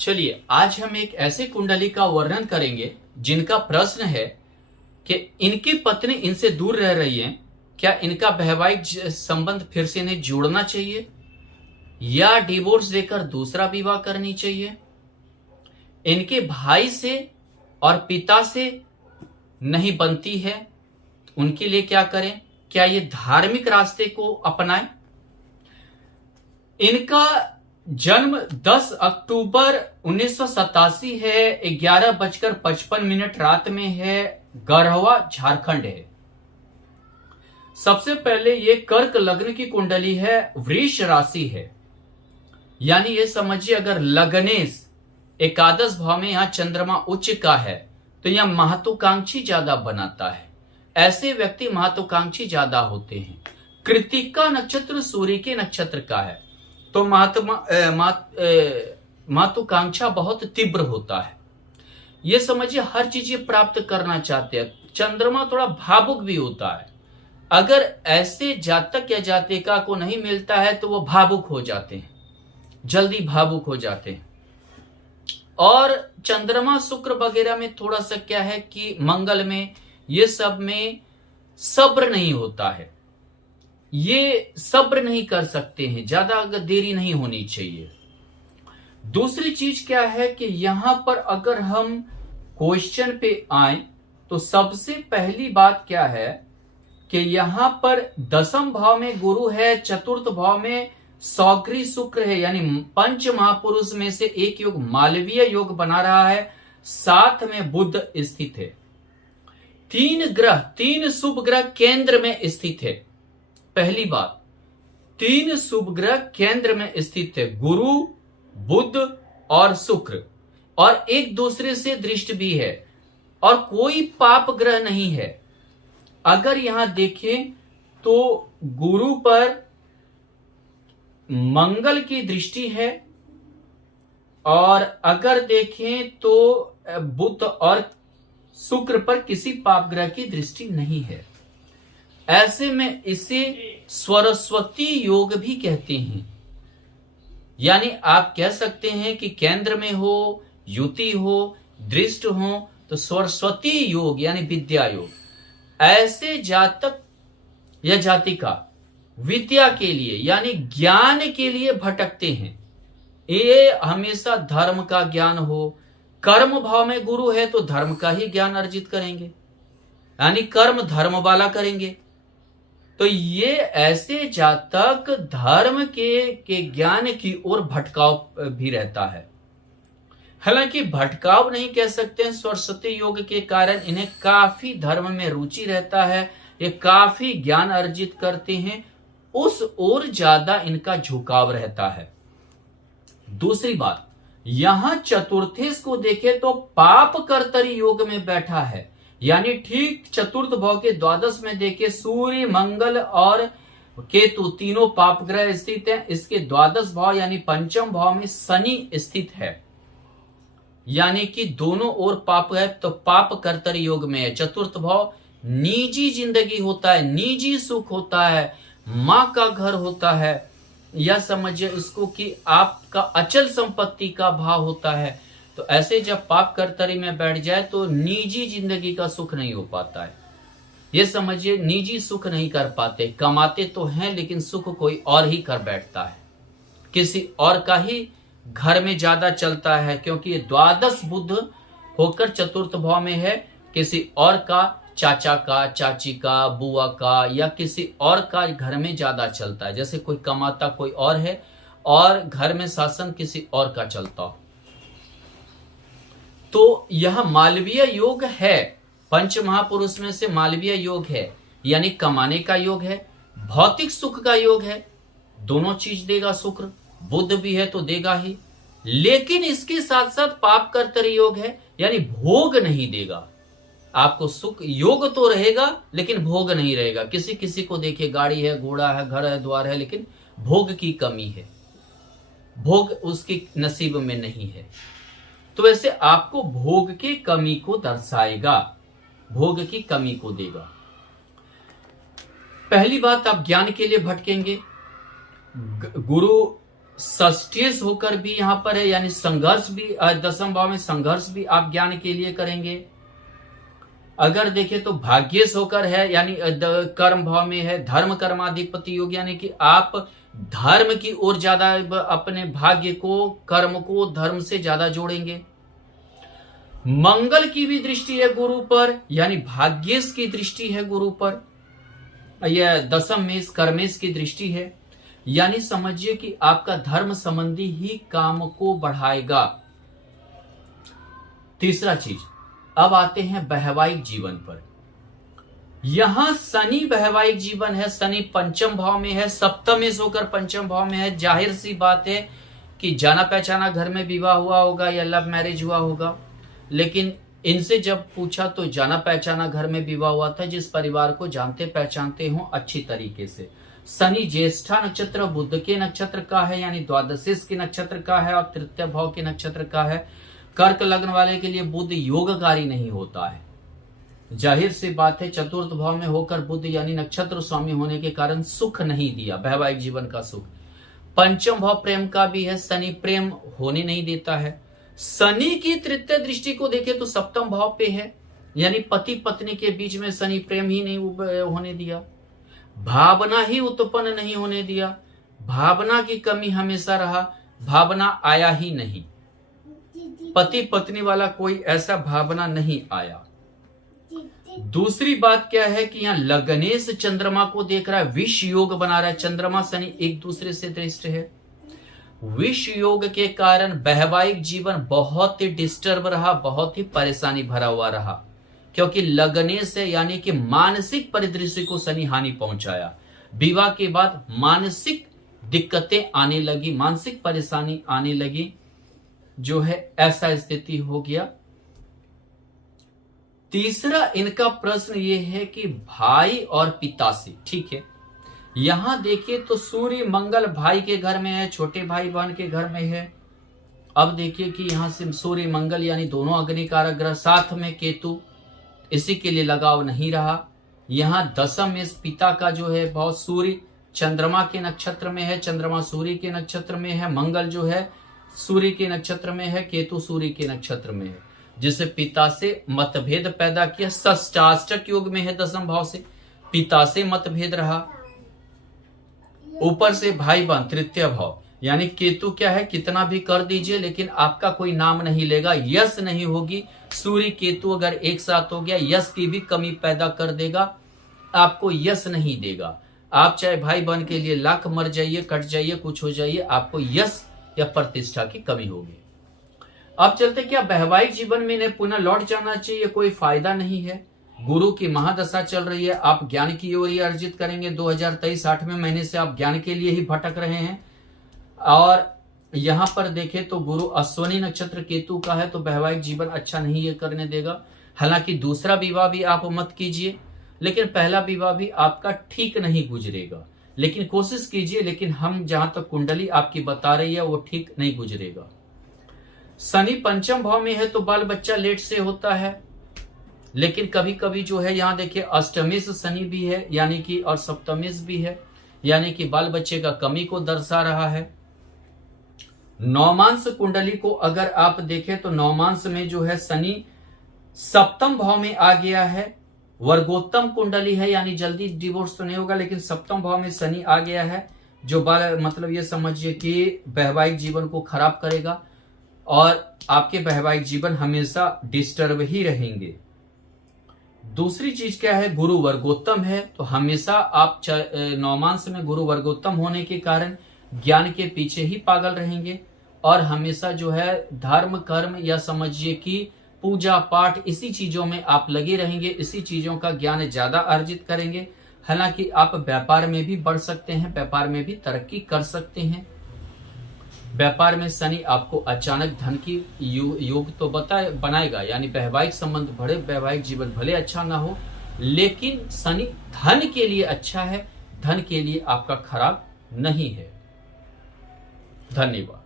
चलिए आज हम एक ऐसे कुंडली का वर्णन करेंगे जिनका प्रश्न है कि इनकी पत्नी इनसे दूर रह रही है, क्या इनका वैवाहिक संबंध फिर से इन्हें जोड़ना चाहिए या डिवोर्स देकर दूसरा विवाह करनी चाहिए। इनके भाई से और पिता से नहीं बनती है, उनके लिए क्या करें, क्या ये धार्मिक रास्ते को अपनाएं। इनका जन्म 10 अक्टूबर 1987 है, 11:55 रात में है, गढ़वा झारखंड है। सबसे पहले ये कर्क लग्न की कुंडली है, वृष राशि है, यानी ये समझिए अगर लग्नेश एकादश भाव में यहां चंद्रमा उच्च का है तो यह महत्वाकांक्षी ज्यादा बनाता है। ऐसे व्यक्ति महत्वाकांक्षी ज्यादा होते हैं। कृत्तिका नक्षत्र सूर्य के नक्षत्र का है तो महत्वाकांक्षा बहुत तीव्र होता है। ये समझिए हर चीज ये प्राप्त करना चाहते हैं। चंद्रमा थोड़ा भावुक भी होता है। अगर ऐसे जातक या जातिका को नहीं मिलता है तो वो भावुक हो जाते हैं, जल्दी भावुक हो जाते हैं। और चंद्रमा शुक्र वगैरह में थोड़ा सा क्या है कि मंगल में ये सब में सब्र नहीं होता है, ये सब्र नहीं कर सकते हैं, ज्यादा देरी नहीं होनी चाहिए। दूसरी चीज क्या है कि यहां पर अगर हम क्वेश्चन पे आए तो सबसे पहली बात क्या है कि यहां पर दसम भाव में गुरु है, चतुर्थ भाव में सौग्री शुक्र है, यानी पंच महापुरुष में से एक योग मालवीय योग बना रहा है, साथ में बुध स्थित है। तीन शुभ ग्रह केंद्र में स्थित है। पहली बात, 3 शुभ ग्रह केंद्र में स्थित है, गुरु, बुध और शुक्र, और एक दूसरे से दृष्ट भी है, और कोई पाप ग्रह नहीं है। अगर यहां देखें तो गुरु पर मंगल की दृष्टि है, और अगर देखें तो बुध और शुक्र पर किसी पाप ग्रह की दृष्टि नहीं है। ऐसे में इसे सरस्वती योग भी कहते हैं। यानी आप कह सकते हैं कि केंद्र में हो, युति हो, दृष्ट हो तो सरस्वती योग यानी विद्या योग। ऐसे जातक या जातिका विद्या के लिए यानी ज्ञान के लिए भटकते हैं। ये हमेशा धर्म का ज्ञान हो, कर्म भाव में गुरु है तो धर्म का ही ज्ञान अर्जित करेंगे, यानी कर्म धर्म वाला करेंगे। तो ये ऐसे जातक धर्म के ज्ञान की ओर भटकाव भी रहता है। हालांकि भटकाव नहीं कह सकते हैं, सरस्वती योग के कारण इन्हें काफी धर्म में रुचि रहता है, ये काफी ज्ञान अर्जित करते हैं, उस ओर ज्यादा इनका झुकाव रहता है। दूसरी बात, यहां चतुर्थेश को देखें तो पाप कर्तरी योग में बैठा है, यानी ठीक चतुर्थ भाव के द्वादश में देखे सूर्य, मंगल और केतु तीनों पाप ग्रह स्थित हैं। इसके द्वादश भाव यानी पंचम भाव में शनि स्थित है, यानी कि दोनों ओर पाप है, तो पाप कर्तरी योग में है। चतुर्थ भाव निजी जिंदगी होता है, निजी सुख होता है, मां का घर होता है, या समझिए इसको कि आपका अचल संपत्ति का भाव होता है। तो ऐसे जब पाप कर्तरी में बैठ जाए तो निजी जिंदगी का सुख नहीं हो पाता है। ये समझिए निजी सुख नहीं कर पाते, कमाते तो हैं लेकिन सुख कोई और ही कर बैठता है, किसी और का ही घर में ज्यादा चलता है, क्योंकि ये द्वादश बुध होकर चतुर्थ भाव में है, किसी और का, चाचा का, चाची का, बुआ का या किसी और का घर में ज्यादा चलता है। जैसे कोई कमाता कोई और है और घर में शासन किसी और का चलता हो। तो यह मालवीय योग है, पंच महापुरुष में से मालवीय योग है, यानी कमाने का योग है, भौतिक सुख का योग है, दोनों चीज देगा शुक्र, बुध भी है तो देगा ही। लेकिन इसके साथ साथ पाप कर्तरी योग है, यानी भोग नहीं देगा आपको। सुख योग तो रहेगा लेकिन भोग नहीं रहेगा। किसी किसी को देखिए गाड़ी है, घोड़ा है, घर है, द्वार है, लेकिन भोग की कमी है, भोग उसके नसीब में नहीं है। तो वैसे आपको भोग की कमी को दर्शाएगा, भोग की कमी को देगा। पहली बात, आप ज्ञान के लिए भटकेंगे। गुरु सस्टेस होकर भी यहां पर है, यानी संघर्ष भी, दसम भाव में संघर्ष भी आप ज्ञान के लिए करेंगे। अगर देखें तो भाग्येश होकर है, यानी कर्म भाव में है, धर्म कर्माधिपति योग, यानी कि आप धर्म की ओर ज्यादा अपने भाग्य को, कर्म को धर्म से ज्यादा जोड़ेंगे। मंगल की भी दृष्टि है गुरु पर, यानी भाग्येश की दृष्टि है गुरु पर, यह दसम में कर्मेश की दृष्टि है, यानी समझिए कि आपका धर्म संबंधी ही काम को बढ़ाएगा। तीसरा चीज, अब आते हैं वैवाहिक जीवन पर। यहां शनि वैवाहिक जीवन है, शनि पंचम भाव में है, सप्तमेश होकर पंचम भाव में है। जाहिर सी बात है कि जाना पहचाना घर में विवाह हुआ होगा या लव मैरिज हुआ होगा, लेकिन इनसे जब पूछा तो जाना पहचाना घर में विवाह हुआ था, जिस परिवार को जानते पहचानते हो अच्छी तरीके से। शनि ज्येष्ठा नक्षत्र बुध के नक्षत्र का है, यानी द्वादशेश के नक्षत्र का है और तृतीय भाव के नक्षत्र का है। कर्क लग्न वाले के लिए बुध योगकारी नहीं होता है। जाहिर सी बात है, चतुर्थ भाव में होकर बुध यानी नक्षत्र स्वामी होने के कारण सुख नहीं दिया, वैवाहिक जीवन का सुख। पंचम भाव प्रेम का भी है, शनि प्रेम होने नहीं देता है। शनि की तृतीय दृष्टि को देखें तो सप्तम भाव पे है, यानी पति पत्नी के बीच में शनि प्रेम ही नहीं होने दिया, भावना ही उत्पन्न नहीं होने दिया, भावना की कमी हमेशा रहा, भावना आया ही नहीं, पति पत्नी वाला कोई ऐसा भावना नहीं आया। दूसरी बात क्या है कि यहाँ लग्नेश चंद्रमा को देख रहा है, विष योग बना रहा है, चंद्रमा शनि एक दूसरे से दृष्ट है। विष योग के कारण वैवाहिक जीवन बहुत ही डिस्टर्ब रहा, बहुत ही परेशानी भरा हुआ रहा, क्योंकि लग्नेश है, यानी कि मानसिक परिदृश्य को शनि हानि पहुंचाया। विवाह के बाद मानसिक दिक्कतें आने लगी, मानसिक परेशानी आने लगी, जो है ऐसा स्थिति हो गया। तीसरा इनका प्रश्न ये है कि भाई और पिता से, ठीक है, यहां देखिए तो सूर्य मंगल भाई के घर में है, छोटे भाई बहन के घर में है। अब देखिए कि यहां से सूर्य मंगल यानी दोनों अग्निकारक ग्रह, साथ में केतु, इसी के लिए लगाव नहीं रहा। यहां दशम में पिता का जो है बहुत, सूर्य चंद्रमा के नक्षत्र में है, चंद्रमा सूर्य के नक्षत्र में है, मंगल जो है सूर्य के नक्षत्र में है, केतु सूर्य के नक्षत्र में है, जिससे पिता से मतभेद पैदा किया। षष्टाष्टक योग में है दसम भाव से, पिता से मतभेद रहा। ऊपर से भाई बहन तृतीय भाव, यानी केतु क्या है, कितना भी कर दीजिए लेकिन आपका कोई नाम नहीं लेगा, यश नहीं होगी। सूर्य केतु अगर एक साथ हो गया, यश की भी कमी पैदा कर देगा, आपको यश नहीं देगा। आप चाहे भाई बहन के लिए लाख मर जाइए, कट जाइए, कुछ हो जाइए, आपको यश या प्रतिष्ठा की कमी होगी। अब चलते, क्या वैवाहिक जीवन में इन्हें पुनः लौट जाना चाहिए? कोई फायदा नहीं है। गुरु की महादशा चल रही है, आप ज्ञान की ओर ही अर्जित करेंगे। 2023 8वें महीने से आप ज्ञान के लिए ही भटक रहे हैं। और यहां पर देखें तो गुरु अश्विनी नक्षत्र केतु का है, तो वैवाहिक जीवन अच्छा नहीं ये करने देगा। हालांकि दूसरा विवाह भी आप मत कीजिए, लेकिन पहला विवाह भी आपका ठीक नहीं गुजरेगा, लेकिन कोशिश कीजिए। लेकिन हम जहां तक कुंडली आपकी बता रही है वो ठीक नहीं गुजरेगा। शनि पंचम भाव में है तो बाल बच्चा लेट से होता है, लेकिन कभी कभी जो है यहाँ देखिए अष्टमेश शनि भी है, यानी कि, और सप्तमेश भी है, यानी कि बाल बच्चे का कमी को दर्शा रहा है। नौमांस कुंडली को अगर आप देखें तो नौमांस में जो है शनि सप्तम भाव में आ गया है। वर्गोत्तम कुंडली है, यानी जल्दी डिवोर्स तो नहीं होगा, लेकिन सप्तम भाव में शनि आ गया है, जो बाल मतलब ये समझिए कि वैवाहिक जीवन को खराब करेगा और आपके वैवाहिक जीवन हमेशा डिस्टर्ब ही रहेंगे। दूसरी चीज क्या है, गुरु वर्गोत्तम है, तो हमेशा आप नौमांस में गुरु वर्गोत्तम होने के कारण ज्ञान के पीछे ही पागल रहेंगे और हमेशा जो है धर्म कर्म या समझिए कि पूजा पाठ इसी चीजों में आप लगे रहेंगे, इसी चीजों का ज्ञान ज्यादा अर्जित करेंगे। हालांकि आप व्यापार में भी बढ़ सकते हैं, व्यापार में भी तरक्की कर सकते हैं। व्यापार में शनि आपको अचानक धन की योग तो बनाएगा, यानी वैवाहिक संबंध बढ़े, वैवाहिक जीवन भले अच्छा ना हो, लेकिन शनि धन के लिए अच्छा है, धन के लिए आपका खराब नहीं है। धन्यवाद।